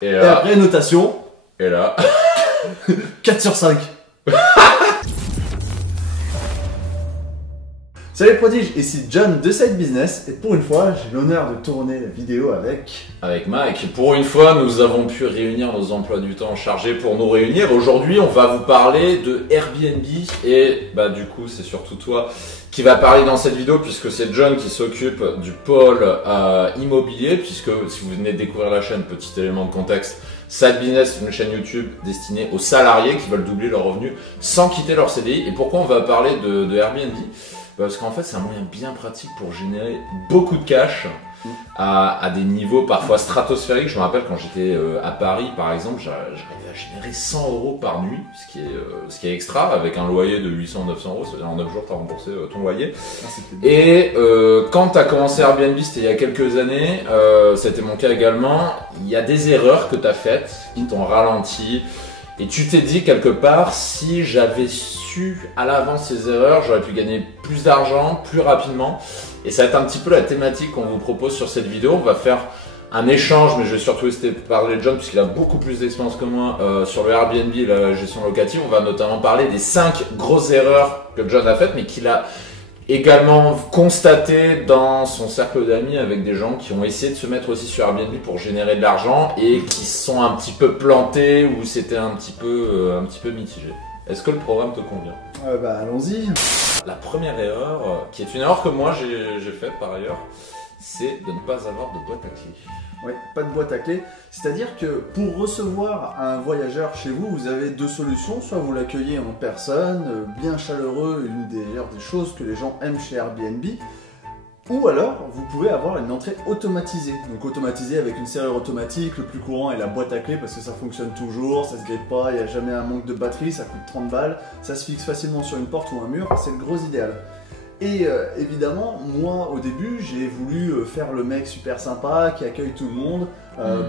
Et Et après, notation. Et là. 4 sur 5. Salut les prodiges, ici John de Side Business et pour une fois j'ai l'honneur de tourner la vidéo avec Mike. Pour une fois, nous avons pu réunir nos emplois du temps chargés pour nous réunir. Aujourd'hui, on va vous parler de Airbnb et du coup, c'est surtout toi qui va parler dans cette vidéo puisque c'est John qui s'occupe du pôle immobilier. Puisque si vous venez de découvrir la chaîne, petit élément de contexte, Side Business, c'est une chaîne YouTube destinée aux salariés qui veulent doubler leurs revenus sans quitter leur CDI. Et pourquoi on va parler de Airbnb ? Parce qu'en fait, c'est un moyen bien pratique pour générer beaucoup de cash à des niveaux parfois stratosphériques. Je me rappelle quand j'étais à Paris, par exemple, j'arrivais à générer 100 € par nuit, ce qui est extra, avec un loyer de 800-900 €. C'est-à-dire en 9 jours, tu as remboursé ton loyer. Et quand tu as commencé Airbnb, c'était il y a quelques années, c'était mon cas également, il y a des erreurs que tu as faites qui t'ont ralenti. Et tu t'es dit quelque part, si j'avais su à l'avance ces erreurs, j'aurais pu gagner plus d'argent, plus rapidement. Et ça va être un petit peu la thématique qu'on vous propose sur cette vidéo. On va faire un échange, mais je vais surtout essayer de parler de John, puisqu'il a beaucoup plus d'expérience que moi sur le Airbnb et la gestion locative. On va notamment parler des 5 grosses erreurs que John a faites, mais qu'il a également constaté dans son cercle d'amis avec des gens qui ont essayé de se mettre aussi sur Airbnb pour générer de l'argent et qui sont un petit peu plantés ou c'était un petit peu mitigé. Est-ce que le programme te convient ? allons-y. La première erreur, qui est une erreur que moi j'ai faite par ailleurs, c'est de ne pas avoir de boîte à clés. Oui, pas de boîte à clés. C'est-à-dire que pour recevoir un voyageur chez vous, vous avez deux solutions. Soit vous l'accueillez en personne, bien chaleureux, l'une des choses que les gens aiment chez Airbnb. Ou alors, vous pouvez avoir une entrée automatisée. Donc automatisée avec une serrure automatique, le plus courant est la boîte à clés parce que ça fonctionne toujours, ça se grille pas, il n'y a jamais un manque de batterie, ça coûte 30 balles, ça se fixe facilement sur une porte ou un mur, c'est le gros idéal. Et évidemment, moi au début, j'ai voulu faire le mec super sympa qui accueille tout le monde.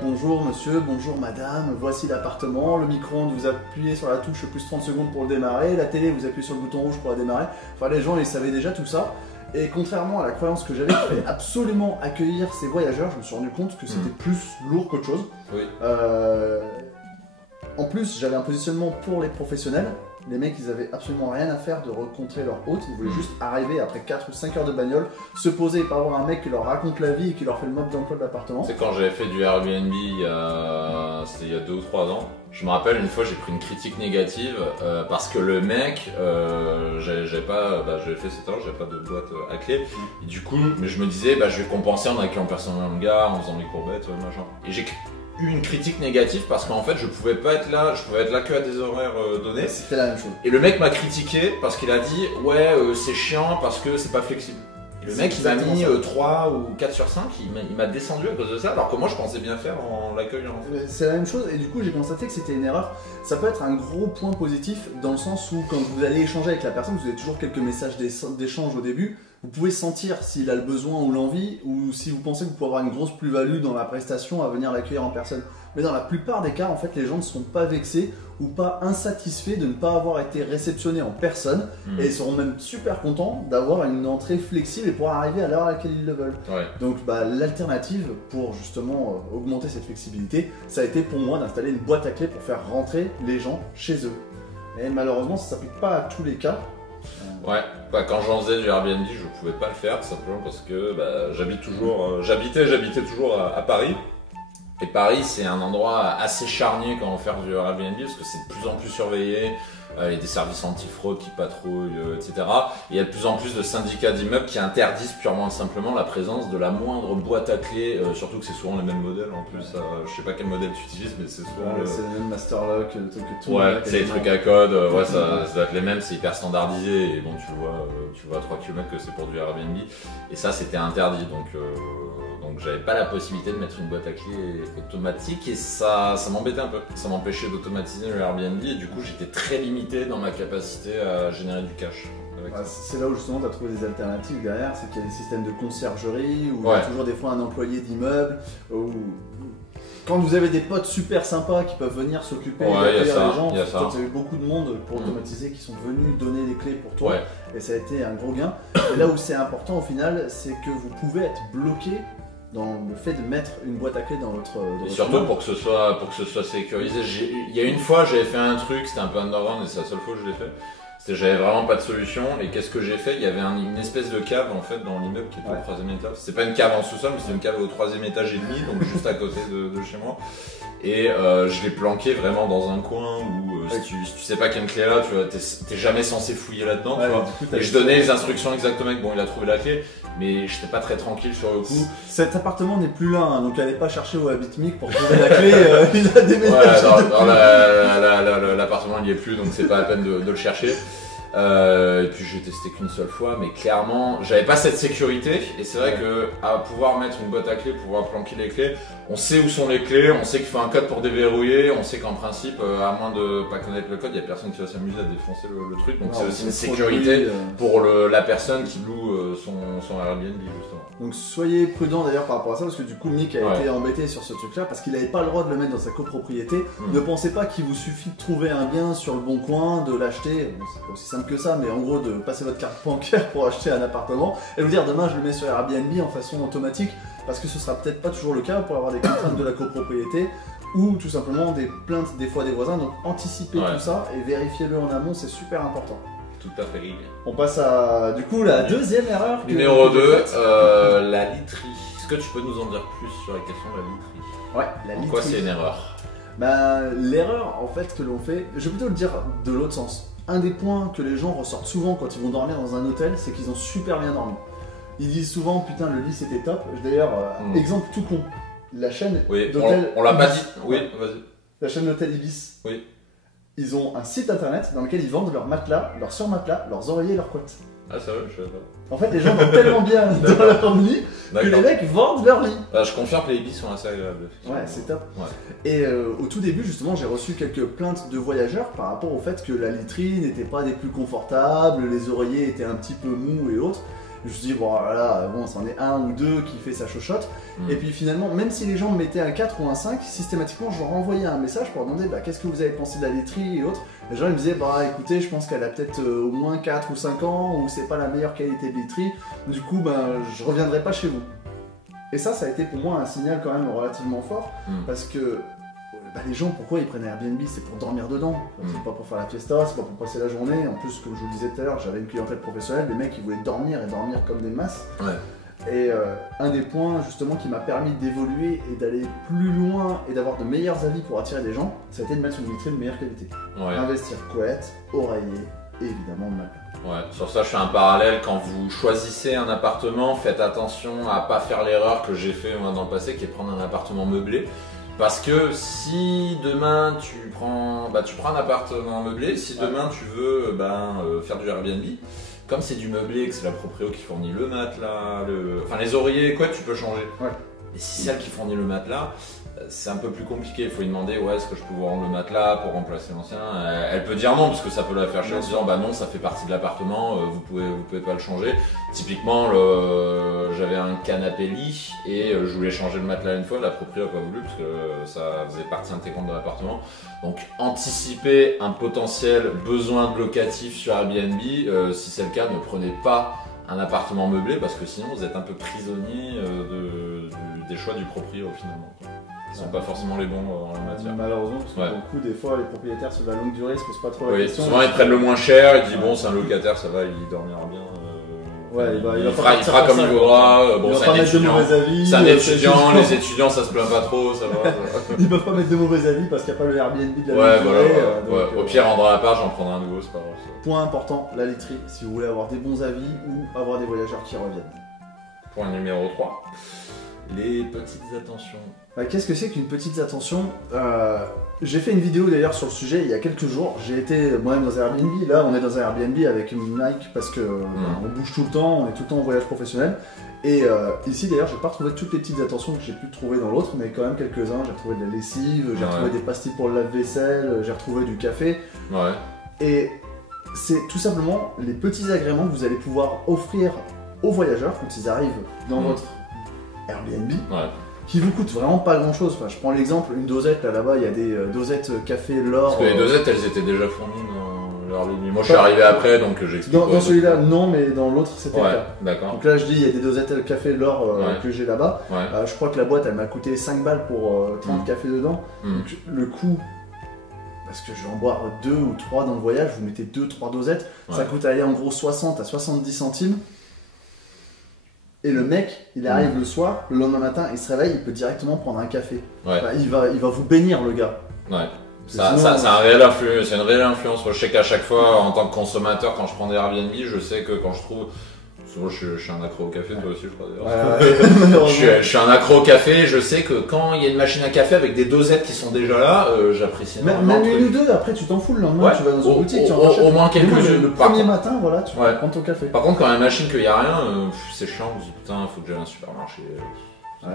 Bonjour monsieur, bonjour madame, voici l'appartement, le micro-ondes, vous appuyez sur la touche plus 30 secondes pour le démarrer, la télé, vous appuyez sur le bouton rouge pour la démarrer. Enfin, les gens, ils savaient déjà tout ça. Et contrairement à la croyance que j'avais, qu'il fallait absolument accueillir ces voyageurs, je me suis rendu compte que c'était plus lourd qu'autre chose. Oui. En plus, j'avais un positionnement pour les professionnels. Les mecs, ils avaient absolument rien à faire de rencontrer leur hôte. Ils voulaient juste arriver après 4 ou 5 heures de bagnole, se poser et pas avoir un mec qui leur raconte la vie et qui leur fait le mode d'emploi de l'appartement. C'est quand j'avais fait du Airbnb c'était il y a 2 ou 3 ans. Je me rappelle une fois j'ai pris une critique négative parce que le mec, j'avais fait cette heure, j'avais pas de boîte à clé. Et du coup, je me disais je vais compenser en accueillant personnellement le gars, en faisant mes courbettes, machin. Et j'ai eu une critique négative parce qu'en fait je pouvais pas être là, je pouvais être là que à des horaires donnés. C'était la même chose. Et le mec m'a critiqué parce qu'il a dit c'est chiant parce que c'est pas flexible. Et le mec il m'a mis 3 ou 4 sur 5, il m'a descendu à cause de ça alors que moi je pensais bien faire en l'accueillant. C'est la même chose et du coup j'ai constaté que c'était une erreur. Ça peut être un gros point positif dans le sens où quand vous allez échanger avec la personne, vous avez toujours quelques messages d'échange au début. Vous pouvez sentir s'il a le besoin ou l'envie ou si vous pensez que vous pouvez avoir une grosse plus-value dans la prestation à venir l'accueillir en personne. Mais dans la plupart des cas, en fait, les gens ne sont pas vexés ou pas insatisfaits de ne pas avoir été réceptionnés en personne et ils seront même super contents d'avoir une entrée flexible et pouvoir arriver à l'heure à laquelle ils le veulent. Ouais. Donc l'alternative pour justement augmenter cette flexibilité, ça a été pour moi d'installer une boîte à clés pour faire rentrer les gens chez eux. Et malheureusement, ça ne s'applique pas à tous les cas. Ouais, quand j'en faisais du Airbnb, je pouvais pas le faire simplement parce que j'habitais toujours à Paris. Et Paris, c'est un endroit assez charnier quand on fait du Airbnb parce que c'est de plus en plus surveillé. Il y a des services anti-fraude qui patrouillent, etc. Et il y a de plus en plus de syndicats d'immeubles qui interdisent purement et simplement la présence de la moindre boîte à clés, surtout que c'est souvent les mêmes modèles en plus. Je sais pas quel modèle tu utilises, mais c'est souvent c'est le même Masterlock, le truc que tout. Ouais, c'est les trucs à code, ça doit être les mêmes, c'est hyper standardisé. Et bon, tu vois à 3 km que c'est pour du Airbnb. Et ça, c'était interdit, donc j'avais pas la possibilité de mettre une boîte à clés automatique et ça m'embêtait un peu. Ça m'empêchait d'automatiser le Airbnb et du coup j'étais très limité dans ma capacité à générer du cash. C'est là où justement tu as trouvé des alternatives derrière, c'est qu'il y a des systèmes de conciergerie où il y a toujours des fois un employé d'immeuble. Quand vous avez des potes super sympas qui peuvent venir s'occuper d'accueillir les gens, tu as eu beaucoup de monde pour automatiser qui sont venus donner les clés pour toi et ça a été un gros gain. Et là où c'est important au final, c'est que vous pouvez être bloqué dans le fait de mettre une boîte à clé dans votre. Et surtout pour que ce soit sécurisé. Il y a une fois, j'avais fait un truc, c'était un peu underground et c'est la seule fois que je l'ai fait. J'avais vraiment pas de solution et qu'est-ce que j'ai fait? Il y avait une espèce de cave en fait dans l'immeuble qui était au 3e étage. C'est pas une cave en sous-sol, mais c'est une cave au 3e étage et demi, donc juste à côté de chez moi. Et je l'ai planqué vraiment dans un coin où si tu sais pas qu'il y a une clé là, tu vois, t'es jamais censé fouiller là-dedans. Et je donnais les instructions exactement. Bon, il a trouvé la clé, mais j'étais pas très tranquille sur le coup. Cet appartement n'est plus là, hein, donc allez pas chercher au Habitmic pour trouver la clé. Il a déménagé. L'appartement il y est plus, donc c'est pas la peine de le chercher. Et puis j'ai testé qu'une seule fois, mais clairement j'avais pas cette sécurité et c'est vrai que à pouvoir mettre une boîte à clés, pouvoir planquer les clés, on sait où sont les clés, on sait qu'il faut un code pour déverrouiller, on sait qu'en principe à moins de pas connaître le code, il y a personne qui va s'amuser à défoncer le truc, donc c'est aussi une sécurité pour la personne qui loue son Airbnb justement. Donc soyez prudent d'ailleurs par rapport à ça parce que du coup Mick a été embêté sur ce truc là parce qu'il n'avait pas le droit de le mettre dans sa copropriété. Ne pensez pas qu'il vous suffit de trouver un bien sur le bon coin, de l'acheter, c'est pas aussi simple que ça, mais en gros de passer votre carte bancaire pour acheter un appartement et vous dire demain je le mets sur Airbnb en façon automatique parce que ce sera peut-être pas toujours le cas pour avoir des contraintes de la copropriété ou tout simplement des plaintes des fois des voisins, donc anticipez tout ça et vérifiez-le en amont, c'est super important. Tout à fait. On passe à du coup la deuxième erreur. Numéro 2, la literie. Est-ce que tu peux nous en dire plus sur la question de la literie? Ouais, la literie. Pourquoi c'est une erreur? L'erreur en fait que l'on fait, je vais plutôt le dire de l'autre sens. Un des points que les gens ressortent souvent quand ils vont dormir dans un hôtel, c'est qu'ils ont super bien dormi. Ils disent souvent putain le lit c'était top. D'ailleurs, exemple tout con, la chaîne d'hôtel. On l'a pas dit. Oui, vas-y. La chaîne d'hôtel Ibis. Oui. Ils ont un site internet dans lequel ils vendent leurs matelas, leurs surmatelas, leurs oreillers et leurs couettes. Ah ça va, je savais pas. En fait, les gens dorment tellement bien dans leur lit que les mecs vendent leur lit. Je confirme que les Ibis sont assez agréables. Ouais, c'est top. Ouais. Et au tout début, justement, j'ai reçu quelques plaintes de voyageurs par rapport au fait que la literie n'était pas des plus confortables, les oreillers étaient un petit peu mous et autres. Je me suis dit, bon, voilà, c'en est un ou deux qui fait sa chochotte. Et puis finalement, même si les gens me mettaient un 4 ou un 5, systématiquement, je leur envoyais un message pour leur demander qu'est-ce que vous avez pensé de la literie et autres. Les gens ils me disaient, écoutez, je pense qu'elle a peut-être au moins 4 ou 5 ans, ou c'est pas la meilleure qualité de literie. Du coup, je reviendrai pas chez vous. Et ça a été pour moi un signal quand même relativement fort, parce que les gens, pourquoi ils prennent Airbnb? C'est pour dormir dedans, c'est pas pour faire la fiesta, c'est pas pour passer la journée. En plus, comme je vous le disais tout à l'heure, j'avais une clientèle professionnelle, les mecs ils voulaient dormir et dormir comme des masses. Et un des points justement qui m'a permis d'évoluer et d'aller plus loin et d'avoir de meilleurs avis pour attirer des gens, ça a été de mettre une literie de meilleure qualité. Investir couette, oreiller et évidemment matelas. Ouais, sur ça je fais un parallèle, quand vous choisissez un appartement, faites attention à pas faire l'erreur que j'ai fait moi dans le passé, qui est de prendre un appartement meublé. Parce que si demain tu prends un appartement meublé, si demain tu veux faire du Airbnb, comme c'est du meublé et que c'est la proprio qui fournit le matelas, les oreillers, quoi, tu peux changer. Et si c'est elle qui fournit le matelas, c'est un peu plus compliqué. Il faut lui demander est-ce que je peux vous rendre le matelas pour remplacer l'ancien. Elle peut dire non parce que ça peut la faire chier en disant non, ça fait partie de l'appartement, vous pouvez pas le changer. Typiquement, j'avais un canapé lit et je voulais changer le matelas une fois, la proprio n'a pas voulu parce que ça faisait partie intégrante de l'appartement. Donc anticiper un potentiel besoin de locatif sur Airbnb, si c'est le cas, ne prenez pas un appartement meublé parce que sinon vous êtes un peu prisonnier des choix du proprio finalement. Ils sont pas forcément les bons en la matière. Malheureusement, parce que beaucoup des fois les propriétaires sur la longue durée se posent pas trop la question. Souvent ils prennent le moins cher, ils disent bon c'est un locataire, ça va, il dormira bien. Il fera comme il voudra. Bon, c'est un étudiant. C'est un étudiant, les étudiants ça se plaint pas trop, ça va. Ils peuvent pas mettre de mauvais avis parce qu'il n'y a pas le Airbnb de la durée. Au pire, rendra la page, j'en prendrai un nouveau, c'est pas grave. Point important, la literie, si vous voulez avoir des bons avis ou avoir des voyageurs qui reviennent. Point numéro 3. Les petites attentions. Qu'est-ce que c'est qu'une petite attention? J'ai fait une vidéo d'ailleurs sur le sujet il y a quelques jours. J'ai été moi-même dans un Airbnb. Là, on est dans un Airbnb avec Mike parce que on bouge tout le temps, on est tout le temps en voyage professionnel. Et ici d'ailleurs, j'ai pas retrouvé toutes les petites attentions que j'ai pu trouver dans l'autre, mais quand même quelques-uns. J'ai retrouvé de la lessive, j'ai retrouvé des pastilles pour le lave-vaisselle, j'ai retrouvé du café. Et c'est tout simplement les petits agréments que vous allez pouvoir offrir aux voyageurs quand ils arrivent dans votre Airbnb. Qui vous coûte vraiment pas grand chose. Je prends l'exemple, une dosette, là-bas il y a des dosettes café l'or. Parce que les dosettes elles étaient déjà fournies dans Airbnb. Moi, je suis arrivé après, donc j'explique. Dans celui-là, non, mais dans l'autre, c'était le cas. D'accord. Donc là, je dis, il y a des dosettes de café l'or que j'ai là-bas. Je crois que la boîte, elle m'a coûté 5 balles pour 30 cafés dedans. Donc le coût, parce que je vais en boire 2 ou 3 dans le voyage, vous mettez 2-3 dosettes, ça coûte aller en gros 60 à 70 centimes. Et le mec, il arrive le soir, le lendemain matin, il se réveille, il peut directement prendre un café. Enfin, il va vous bénir, le gars. Ouais. C'est un réel influence, c'est une réelle influence. Je sais qu'à chaque fois, en tant que consommateur, quand je prends des Airbnb, je sais que quand je trouve... Souvent, je suis un accro au café, toi aussi, je crois d'ailleurs. Je suis un accro au café, je sais que quand il y a une machine à café avec des dosettes qui sont déjà là, j'apprécie énormément. Même une ou deux, après tu t'en fous le lendemain, tu vas dans une boutique, tu en rachètes. Au moins quelques-unes. Le premier matin, voilà, tu vas prendre ton café. Par contre, quand il y a une machine qu'il n'y a rien, c'est chiant, je me dis putain, il faut que j'aille à un supermarché.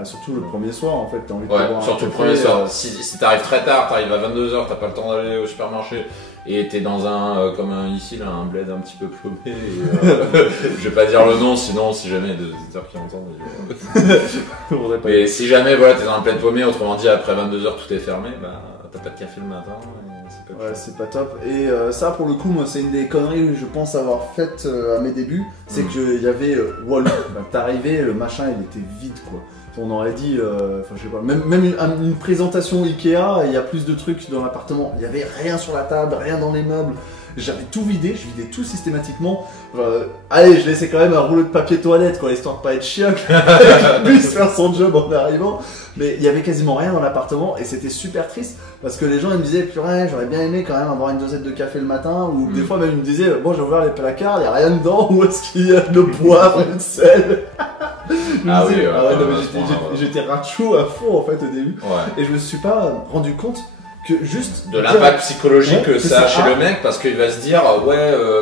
Surtout le premier soir, en fait, t'as envie de boire surtout le premier soir. Si t'arrives très tard, t'arrives à 22h, t'as pas le temps d'aller au supermarché. Et t'es dans un, comme ici, là, un bled un petit peu paumé. Je vais pas dire le nom, sinon, si jamais il y a des auditeurs qui entendent. Mais si jamais, voilà, t'es dans un bled paumé, autrement dit, après 22h, tout est fermé, bah, t'as pas de café le matin. C'est pas top. Et ça, pour le coup, moi, c'est une des conneries que je pense avoir faites à mes débuts. C'est qu'il y avait Walou. T'arrivais, le machin, il était vide, quoi. On aurait dit, enfin je sais pas, même une présentation Ikea, il y a plus de trucs dans l'appartement. Il y avait rien sur la table, rien dans les meubles. J'avais tout vidé, je vidais tout systématiquement. Allez, je laissais quand même un rouleau de papier toilette, quoi, histoire de pas être chien, qu'il puisse faire son job en arrivant. Mais il y avait quasiment rien dans l'appartement et c'était super triste parce que les gens ils me disaient, purée, j'aurais bien aimé quand même avoir une dosette de café le matin. Ou des fois même ils me disaient, bon, j'ai ouvert les placards, il n'y a rien dedans, où est-ce qu'il y a de poivre et de sel? J'étais rachou à fond en fait au début et je me suis pas rendu compte que juste de l'impact psychologique que ça a chez le mec, parce qu'il va se dire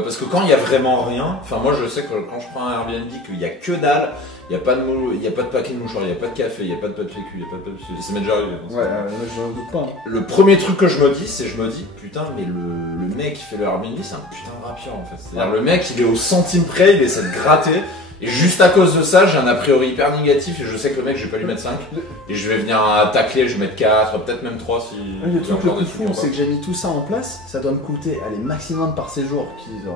parce que quand il y a vraiment rien, enfin moi je sais que quand je prends un Airbnb qu'il y a que dalle, il y a pas de paquet de mouchoirs, il y a pas de café, il y a pas de papier cul, il y a pas de papier, ça m'est déjà arrivé. Je n'en doute pas. Le premier truc que je me dis putain, mais le mec qui fait le Airbnb c'est un putain de rapier en fait. C'est-à-dire le mec il est au centime près, il essaie de gratter. Et juste à cause de ça, j'ai un a priori hyper négatif et je sais que le mec, je vais pas lui mettre 5. Et je vais venir tacler, je vais mettre 4, peut-être même 3 si... Le truc le plus fou, c'est que j'ai mis tout ça en place, ça doit me coûter, allez, maximum par séjour,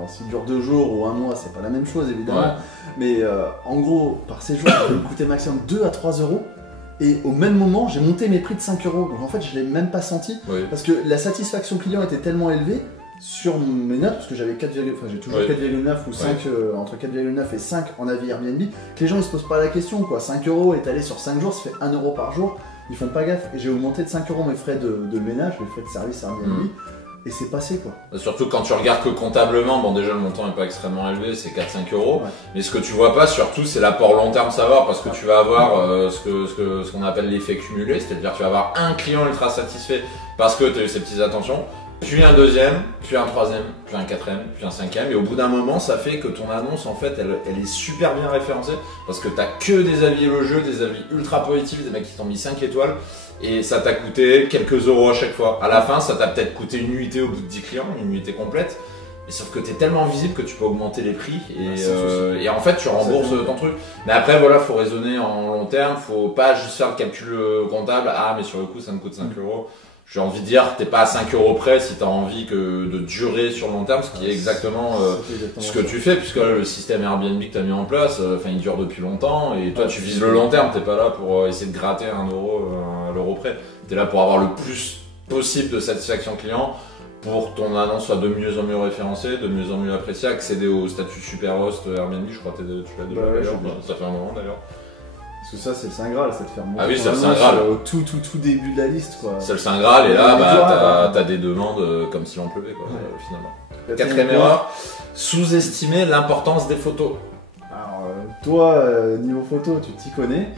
s'il dure 2 jours ou 1 mois, c'est pas la même chose évidemment. Mais en gros, par séjour, ça doit me coûter maximum 2 à 3 euros. Et au même moment, j'ai monté mes prix de 5 euros. Donc en fait, je l'ai même pas senti. Parce que la satisfaction client était tellement élevée sur mes notes, parce que j'avais 4, enfin j'ai toujours 4,9 ou 5, entre 4,9 et 5 en avis Airbnb, que les gens ils se posent pas la question, quoi. 5 euros étalé sur 5 jours, ça fait 1 euro par jour, ils font pas gaffe. Et j'ai augmenté de 5 euros mes frais de ménage, mes frais de service Airbnb, et c'est passé, quoi. Surtout quand tu regardes que comptablement, bon déjà le montant est pas extrêmement élevé, c'est 4-5 euros, mais ce que tu vois pas surtout c'est l'apport long terme savoir, parce que tu vas avoir ce qu'on appelle l'effet cumulé, c'est-à-dire tu vas avoir un client ultra satisfait parce que tu as eu ces petites attentions, puis un deuxième, puis un troisième, puis un quatrième, puis un cinquième, et au bout d'un moment ça fait que ton annonce en fait elle est super bien référencée parce que t'as que des avis élogieux, des avis ultra positifs, des mecs qui t'ont mis 5 étoiles et ça t'a coûté quelques euros à chaque fois. À la fin ça t'a peut-être coûté une nuitée au bout de 10 clients, une nuitée complète, mais sauf que t'es tellement visible que tu peux augmenter les prix et en fait tu rembourses ton truc. Mais après voilà, faut raisonner en long terme, faut pas juste faire le calcul comptable, mais sur le coup ça me coûte 5 euros. J'ai envie de dire, t'es pas à 5 euros près si t'as envie de durer sur le long terme, ce qui est exactement ce que tu fais, puisque le système Airbnb que t'as mis en place, il dure depuis longtemps, et toi tu vises le long terme, t'es pas là pour essayer de gratter 1 euro à l'euro près. T'es là pour avoir le plus possible de satisfaction client, pour que ton annonce soit de mieux en mieux référencée, de mieux en mieux appréciée, accéder au statut super host Airbnb, je crois que tu l'as déjà d'ailleurs, ça fait un moment d'ailleurs. Parce que ça, c'est le Saint Graal, c'est de faire monter c'est le Saint Graal. Au tout début de la liste, quoi. C'est le Saint Graal, et là, t'as des demandes comme s'il en pleuvait, quoi, finalement. 4ème erreur, sous-estimer l'importance des photos. Alors, toi, niveau photo, tu t'y connais.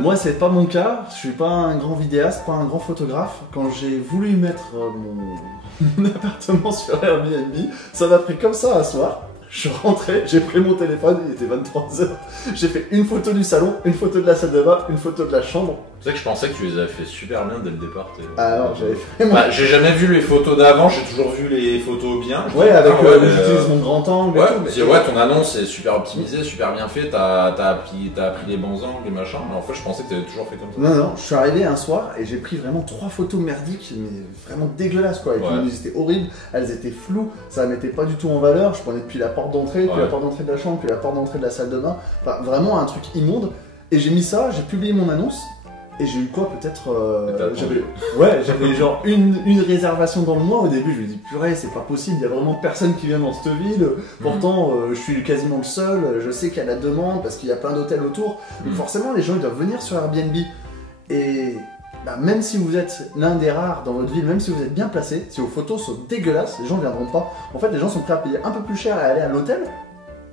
Moi, c'est pas mon cas. Je suis pas un grand vidéaste, pas un grand photographe. Quand j'ai voulu mettre mon appartement sur Airbnb, ça m'a pris comme ça un soir. Je suis rentré, j'ai pris mon téléphone, il était 23h. J'ai fait une photo du salon, une photo de la salle de bain, une photo de la chambre. C'est vrai que je pensais que tu les avais fait super bien dès le départ. Alors, j'avais fait... Bah, j'ai jamais vu les photos d'avant, j'ai toujours vu les photos bien. Ouais, avec j'utilise mon grand angle ouais, et tout. Ouais, ton annonce est super optimisée, super bien fait, t'as pris les bons angles et machin, mais en fait je pensais que t'avais toujours fait comme ça. Non, je suis arrivé un soir et j'ai pris vraiment 3 photos merdiques, mais vraiment dégueulasses quoi. Elles étaient horribles, elles étaient floues, ça mettait pas du tout en valeur. Je prenais depuis la porte d'entrée, puis la porte d'entrée de la chambre, puis la porte d'entrée de la salle de bain. Enfin, vraiment un truc immonde. Et j'ai mis ça, j'ai publié mon annonce. Et j'ai eu quoi peut-être j'avais genre une réservation dans le mois. Au début je me dis purée c'est pas possible, il y a vraiment personne qui vient dans cette ville. Pourtant je suis quasiment le seul, je sais qu'il y a la demande parce qu'il y a plein d'hôtels autour. Donc forcément les gens ils doivent venir sur Airbnb. Et bah, même si vous êtes l'un des rares dans votre ville, même si vous êtes bien placé, si vos photos sont dégueulasses, les gens ne viendront pas. En fait les gens sont prêts à payer un peu plus cher et à aller à l'hôtel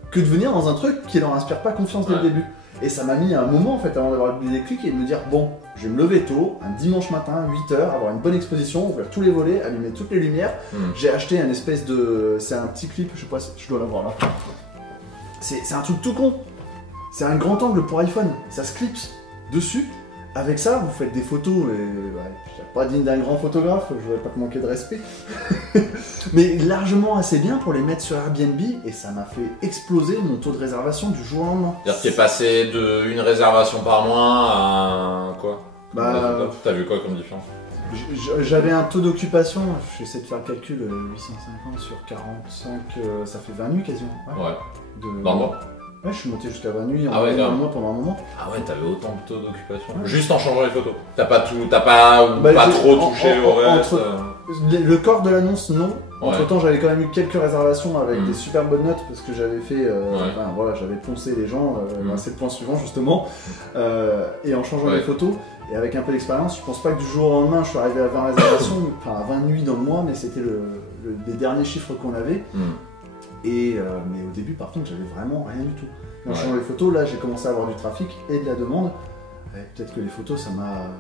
que de venir dans un truc qui leur inspire pas confiance dès le début. Et ça m'a mis un moment en fait avant d'avoir le déclic et de me dire bon, je vais me lever tôt, un dimanche matin, 8h, avoir une bonne exposition, ouvrir tous les volets, allumer toutes les lumières. J'ai acheté un espèce de... c'est un petit clip, je sais pas si je dois l'avoir là. C'est un truc tout con. C'est un grand angle pour iPhone, ça se clipse dessus. Avec ça, vous faites des photos, et ouais, je suis pas digne d'un grand photographe, je voudrais pas te manquer de respect. Mais largement assez bien pour les mettre sur Airbnb, et ça m'a fait exploser mon taux de réservation du jour au lendemain. C'est-à-dire que t'es passé d'une réservation par mois à quoi? T'as vu quoi comme différence? J'avais un taux d'occupation, j'essaie de faire le calcul, 850 sur 45, ça fait 20 nuits quasiment. Ouais. Dans le mois? Ouais, je suis monté jusqu'à 20 nuits dans le mois pendant un moment. Ah ouais, t'avais autant de taux d'occupation. Juste en changeant les photos. T'as pas trop touché au reste. Le corps de l'annonce, non. Ouais. Entre temps, j'avais quand même eu quelques réservations avec des super bonnes notes parce que j'avais fait. Enfin, voilà, j'avais poncé les gens. C'est le point suivant justement. Et en changeant les photos et avec un peu d'expérience, je pense pas que du jour au lendemain, je suis arrivé à 20 réservations, enfin à 20 nuits dans le mois, mais c'était les derniers chiffres qu'on avait. Et mais au début, par contre, j'avais vraiment rien du tout. En changeant les photos, là, j'ai commencé à avoir du trafic et de la demande. Peut-être que les photos, ça m'a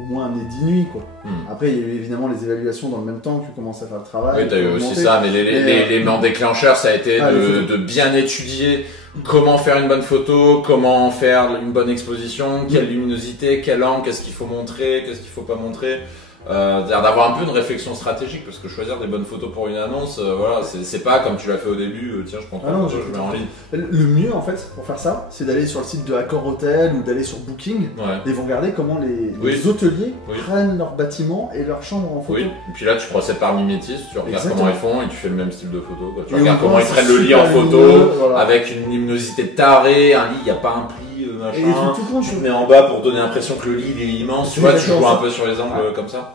au moins amené 10 nuits, quoi. Après, il y a eu évidemment les évaluations dans le même temps que tu commences à faire le travail. Oui, t'as eu aussi ça, mais les éléments déclencheurs, ça a été de bien étudier comment faire une bonne photo, comment faire une bonne exposition, quelle luminosité, quel angle, qu'est-ce qu'il faut montrer, qu'est-ce qu'il faut pas montrer. D'avoir un peu une réflexion stratégique, parce que choisir des bonnes photos pour une annonce, voilà, c'est pas comme tu l'as fait au début, tiens je prends trois photos, je mets en ligne. Le mieux en fait pour faire ça, c'est d'aller sur le site de Accor Hotel ou d'aller sur Booking et vous regardez comment les hôteliers prennent leur bâtiment et leur chambre en photo. Oui, et puis là tu procèdes par mimétisme, tu regardes comment ils font et tu fais le même style de photo. Quoi. Tu regardes comment ils prennent le lit en photo, avec une luminosité tarée, un lit, il n'y a pas un pli, machin. Tu le mets en bas pour donner l'impression que le lit il est immense, tu vois, tu joues un peu sur les angles comme ça.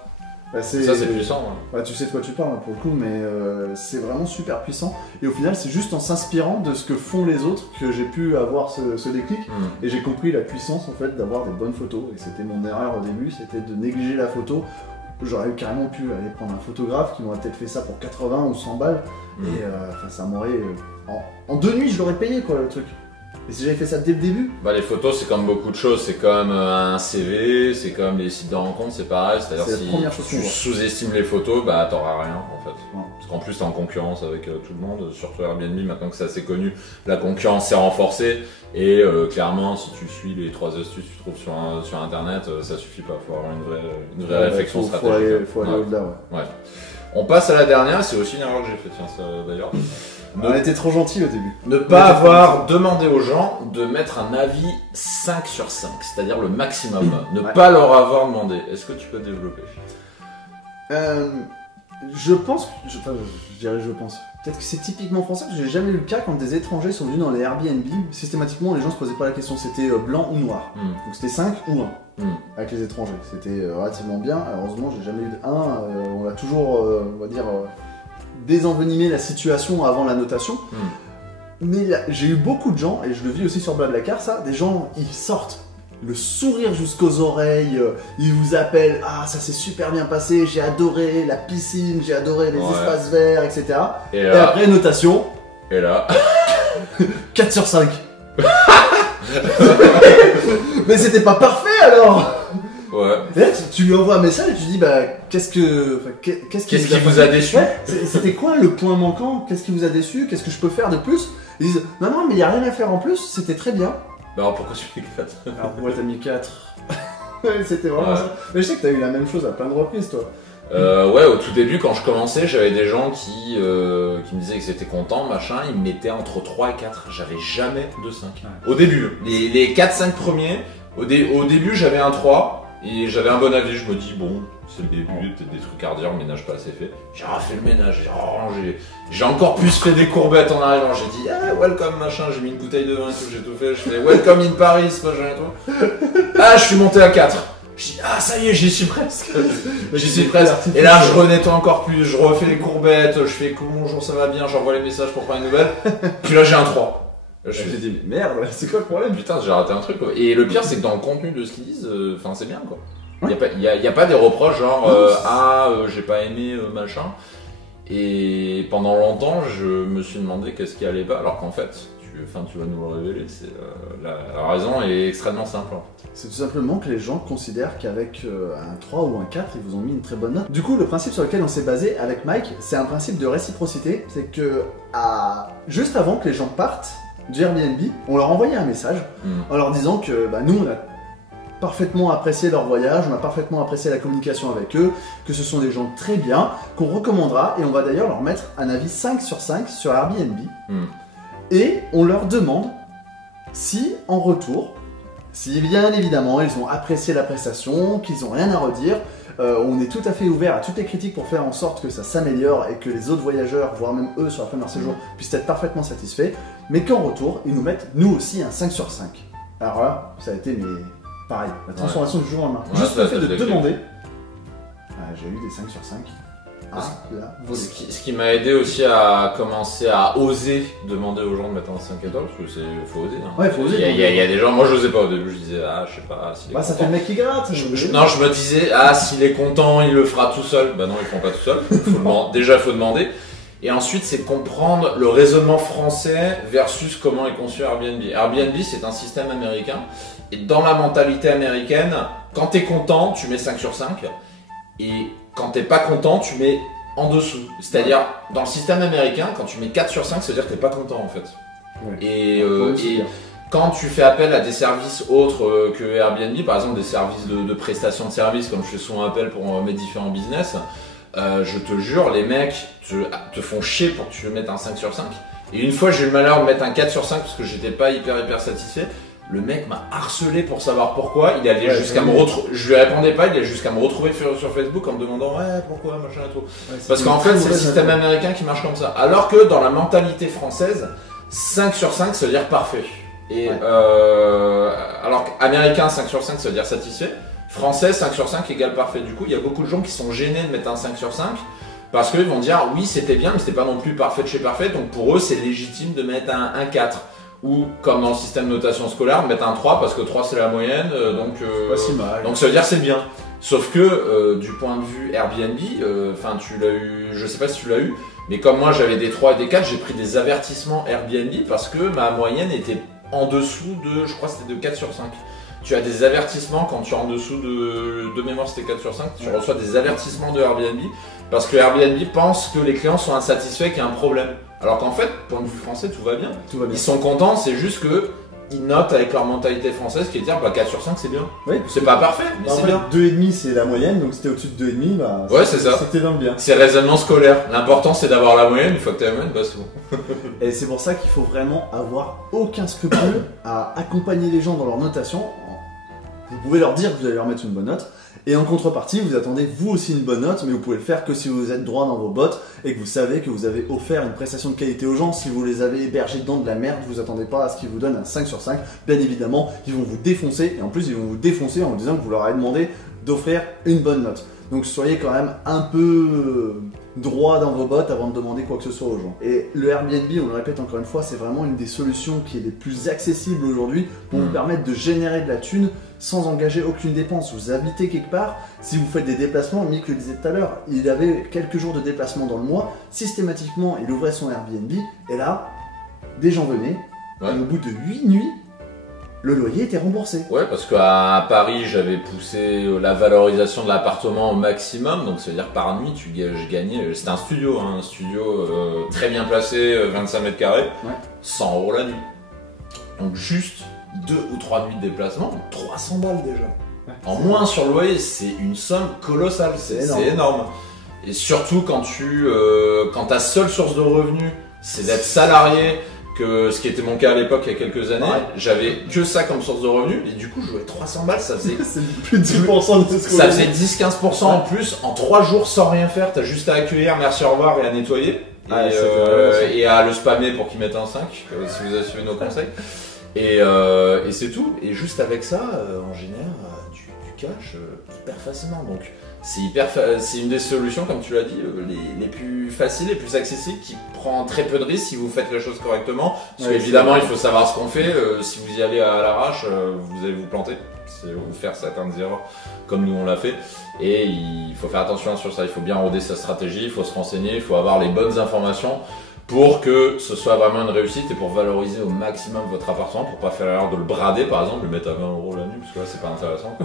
Bah ça c'est puissant. Bah, tu sais de quoi tu parles pour le coup, mais c'est vraiment super puissant. Et au final, c'est juste en s'inspirant de ce que font les autres que j'ai pu avoir ce déclic. Et j'ai compris la puissance en fait d'avoir des bonnes photos. Et c'était mon erreur au début, c'était de négliger la photo. J'aurais carrément pu aller prendre un photographe qui m'aurait peut-être fait ça pour 80 ou 100 balles. Et ça m'aurait... en 2 nuits, je l'aurais payé quoi le truc. Et si j'avais fait ça dès le début? Bah les photos c'est comme beaucoup de choses, c'est comme un CV, c'est comme les sites de rencontres, c'est pareil, c'est-à-dire si tu sous-estimes les photos, bah t'auras rien en fait. Parce qu'en plus t'es en concurrence avec tout le monde, surtout Airbnb, maintenant que c'est assez connu, la concurrence s'est renforcée et clairement si tu suis les 3 astuces que tu trouves sur internet, ça suffit pas, faut avoir une vraie réflexion stratégique. Faut aller au-delà, ouais. On passe à la dernière, c'est aussi une erreur que j'ai faite, tiens, d'ailleurs. On était trop gentil au début. Ne pas avoir demandé aux gens de mettre un avis 5 sur 5, c'est-à-dire le maximum. Ne pas leur avoir demandé. Est-ce que tu peux développer? Je pense, je pense. Peut-être que c'est typiquement français, parce que j'ai jamais eu le cas quand des étrangers sont venus dans les Airbnb. Systématiquement, les gens se posaient pas la question, c'était blanc ou noir. Donc c'était 5 ou 1 avec les étrangers. C'était relativement bien. Heureusement, j'ai jamais eu de 1. On a toujours, on va dire, désenvenimer la situation avant la notation. Mais j'ai eu beaucoup de gens, et je le vis aussi sur Blablacar, ça, des gens, ils sortent le sourire jusqu'aux oreilles, ils vous appellent, ah ça s'est super bien passé, j'ai adoré la piscine, j'ai adoré les espaces verts, etc. Et après notation. Et là 4 sur 5. Mais c'était pas parfait alors. Ouais. Là, tu lui envoies un message et tu dis bah qu'est-ce qui vous a déçu? C'était quoi le point manquant? Qu'est-ce qui vous a déçu? Qu'est-ce que je peux faire de plus? Ils disent non mais il y a rien à faire en plus, c'était très bien. Alors pourquoi tu mets 4? Alors pourquoi t'as mis 4? C'était vraiment Ouais. ça. Mais je sais que t'as eu la même chose à plein de reprises, toi. Ouais, au tout début, quand je commençais, j'avais des gens qui me disaient qu'ils étaient contents, machin, ils me mettaient entre 3 et 4. J'avais jamais de 5. Ouais. Au début, les 4-5 premiers, au début, j'avais un 3 et j'avais un bon avis. Je me dis, bon, c'est le début, peut-être des trucs à redire, le ménage pas assez fait. J'ai refait le ménage, j'ai rangé. J'ai encore plus fait des courbettes en arrivant. J'ai dit, ah, welcome, machin, j'ai mis une bouteille de vin et tout, j'ai tout fait. Je fais, welcome in Paris, machin et tout. Ah, je suis monté à 4. Je dis, ah, ça y est, j'y suis presque. J'y suis presque. Et là, je renettoie encore plus, je refais les courbettes, je fais bonjour, ça va bien, j'envoie les messages pour prendre une nouvelle. Puis là, j'ai un 3. Là, J'ai dit, mais merde, c'est quoi le problème? putain, j'ai raté un truc, quoi. Et le pire, c'est que dans le contenu de Sleaze, enfin, c'est bien, quoi. Y a pas des reproches genre, j'ai pas aimé, machin. Et pendant longtemps, je me suis demandé qu'est-ce qui allait pas, alors qu'en fait, tu vas nous le révéler, la raison est extrêmement simple. En fait. C'est tout simplement que les gens considèrent qu'avec un 3 ou un 4, ils vous ont mis une très bonne note. Du coup, le principe sur lequel on s'est basé avec Mike, c'est un principe de réciprocité. C'est que juste avant que les gens partent du Airbnb, on leur envoyait un message en leur disant que nous, on a parfaitement apprécié leur voyage, on a parfaitement apprécié la communication avec eux, que ce sont des gens très bien, qu'on recommandera, et on va d'ailleurs leur mettre un avis 5 sur 5 sur Airbnb. Et on leur demande si, en retour, si bien évidemment ils ont apprécié la prestation, qu'ils n'ont rien à redire, on est tout à fait ouvert à toutes les critiques pour faire en sorte que ça s'améliore et que les autres voyageurs, voire même eux sur la fin de leur séjour, puissent être parfaitement satisfaits, mais qu'en retour, ils nous mettent nous aussi un 5 sur 5. Alors là, ça a été pareil, la transformation du jour au lendemain. Ouais, Juste le fait de t'as demander, j'ai eu des 5 sur 5. La volée. Ce qui m'a aidé aussi à commencer à oser demander aux gens de mettre un 5 étoiles, parce que faut oser. Hein. Ouais, faut oser. Il y a des gens, moi j'osais pas au début, je disais, je sais pas. Ça fait le mec qui gratte. Non, je me disais, s'il est content, il le fera tout seul. Bah non, ils le font pas tout seul. Déjà, il faut demander. Et ensuite, c'est comprendre le raisonnement français versus comment est conçu Airbnb. Airbnb, c'est un système américain. Et dans la mentalité américaine, quand t'es content, tu mets 5 sur 5. Et quand t'es pas content, tu mets en dessous. C'est-à-dire, dans le système américain, quand tu mets 4 sur 5, ça veut dire que t'es pas content en fait. Ouais. Et quand tu fais appel à des services autres que Airbnb, par exemple des services de prestation de services, comme je fais souvent appel pour mes différents business, je te jure, les mecs te font chier pour que tu mettes un 5 sur 5. Et une fois, j'ai eu le malheur de mettre un 4 sur 5 parce que j'étais pas hyper satisfait. Le mec m'a harcelé pour savoir pourquoi. Il allait jusqu'à me retrouver. Je lui répondais pas, il allait jusqu'à me retrouver sur Facebook en me demandant pourquoi, machin et tout. Parce qu'en fait, c'est le système américain qui marche comme ça. Alors que dans la mentalité française, 5 sur 5, ça veut dire parfait. Et alors qu'américain, 5 sur 5, ça veut dire satisfait. Français, 5 sur 5 égale parfait. Du coup, il y a beaucoup de gens qui sont gênés de mettre un 5 sur 5 parce qu'ils vont dire oui, c'était bien, mais c'était pas non plus parfait de chez parfait. Donc pour eux, c'est légitime de mettre un 4. Ou comme dans le système de notation scolaire, mettre un 3 parce que 3 c'est la moyenne, donc ça veut dire c'est bien. Sauf que du point de vue Airbnb, tu l'as eu, je sais pas si tu l'as eu, mais comme moi j'avais des 3 et des 4, j'ai pris des avertissements Airbnb parce que ma moyenne était en dessous de, je crois c'était de 4 sur 5. Tu as des avertissements quand tu es en dessous de mémoire c'était 4 sur 5, tu reçois des avertissements de Airbnb parce que Airbnb pense que les clients sont insatisfaits, qu'il y a un problème. Alors qu'en fait, point de vue français, tout va bien. Ils sont contents, c'est juste que ils notent avec leur mentalité française qui est de dire 4 sur 5 c'est bien. Oui, c'est pas parfait, mais c'est bien. 2,5 c'est la moyenne, donc si t'es au-dessus de 2,5, ouais, c'est ça. C'était dans le bien. C'est raisonnement scolaire. L'important c'est d'avoir la moyenne, une fois que t'as la moyenne, c'est bon. Et c'est pour ça qu'il faut vraiment avoir aucun scrupule à accompagner les gens dans leur notation. Vous pouvez leur dire que vous allez leur mettre une bonne note. Et en contrepartie, vous attendez vous aussi une bonne note, mais vous pouvez le faire que si vous êtes droit dans vos bottes et que vous savez que vous avez offert une prestation de qualité aux gens. Si vous les avez hébergés dans de la merde, vous attendez pas à ce qu'ils vous donnent un 5 sur 5. Bien évidemment, ils vont vous défoncer, et en plus ils vont vous défoncer en disant que vous leur avez demandé d'offrir une bonne note. Donc soyez quand même un peu droit dans vos bottes avant de demander quoi que ce soit aux gens. Et le Airbnb, on le répète encore une fois, c'est vraiment une des solutions qui est les plus accessibles aujourd'hui pour vous permettre de générer de la thune sans engager aucune dépense. Vous habitez quelque part, si vous faites des déplacements, Mick le disait tout à l'heure, il avait quelques jours de déplacement dans le mois, systématiquement il ouvrait son Airbnb, et là, des gens venaient, et au bout de 8 nuits, le loyer était remboursé. Ouais, parce qu'à Paris, j'avais poussé la valorisation de l'appartement au maximum, donc c'est-à-dire par nuit, je gagnais, c'était un studio très bien placé, 25 mètres carrés, 100 € la nuit. Donc juste 2 ou 3 nuits de déplacement, 300 balles déjà. En moins sur le loyer, c'est une somme colossale, c'est énorme. Et surtout quand quand ta seule source de revenus, c'est d'être salarié, ce qui était mon cas à l'époque il y a quelques années, j'avais que ça comme source de revenus, et du coup je jouais 300 balles, ça faisait plus de 10% de ce que ça faisait 10-15% en plus, en 3 jours sans rien faire, t'as juste à accueillir, merci, au revoir et à nettoyer. Et à le spammer pour qu'il mette un 5, si vous avez suivi nos conseils. Et c'est tout. Et juste avec ça, on génère du cash hyper facilement. Donc c'est une des solutions, comme tu l'as dit, les plus faciles, les plus accessibles, qui prend très peu de risques si vous faites les choses correctement. Parce qu'évidemment, il faut savoir ce qu'on fait. Si vous y allez à l'arrache, vous allez vous planter. C'est vous faire certaines erreurs comme nous on l'a fait, et il faut faire attention sur ça. Il faut bien roder sa stratégie, il faut se renseigner, il faut avoir les bonnes informations pour que ce soit vraiment une réussite et pour valoriser au maximum votre appartement, pour pas faire l'erreur de le brader par exemple, le mettre à 20 € la nuit, parce que là c'est pas intéressant.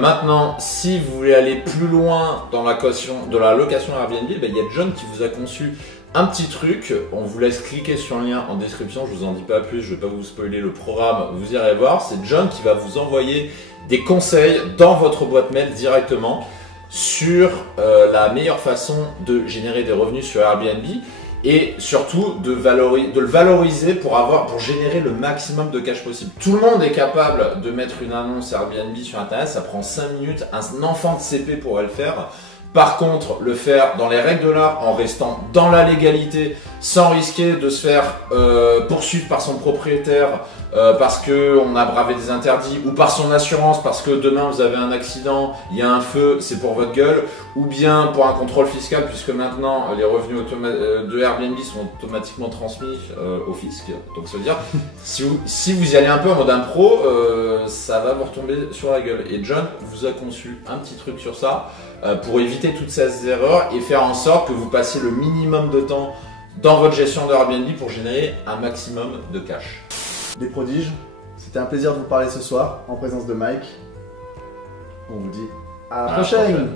Maintenant, si vous voulez aller plus loin dans de la location Airbnb, il y a John qui vous a conçu un petit truc. On vous laisse cliquer sur le lien en description, je vous en dis pas plus, je vais pas vous spoiler le programme, vous irez voir. C'est John qui va vous envoyer des conseils dans votre boîte mail directement sur la meilleure façon de générer des revenus sur Airbnb, et surtout de le valoriser pour générer le maximum de cash possible. Tout le monde est capable de mettre une annonce Airbnb sur internet, ça prend 5 minutes, un enfant de CP pourrait le faire. Par contre, le faire dans les règles de l'art, en restant dans la légalité, sans risquer de se faire poursuivre par son propriétaire parce qu'on a bravé des interdits, ou par son assurance parce que demain vous avez un accident, il y a un feu, c'est pour votre gueule, ou bien pour un contrôle fiscal, puisque maintenant les revenus de Airbnb sont automatiquement transmis au fisc. Donc ça veut dire, si vous y allez un peu en mode impro, ça va vous retomber sur la gueule. Et John vous a conçu un petit truc sur ça pour éviter toutes ces erreurs et faire en sorte que vous passiez le minimum de temps dans votre gestion de Airbnb pour générer un maximum de cash. Les prodiges, c'était un plaisir de vous parler ce soir en présence de Mike. On vous dit à la prochaine.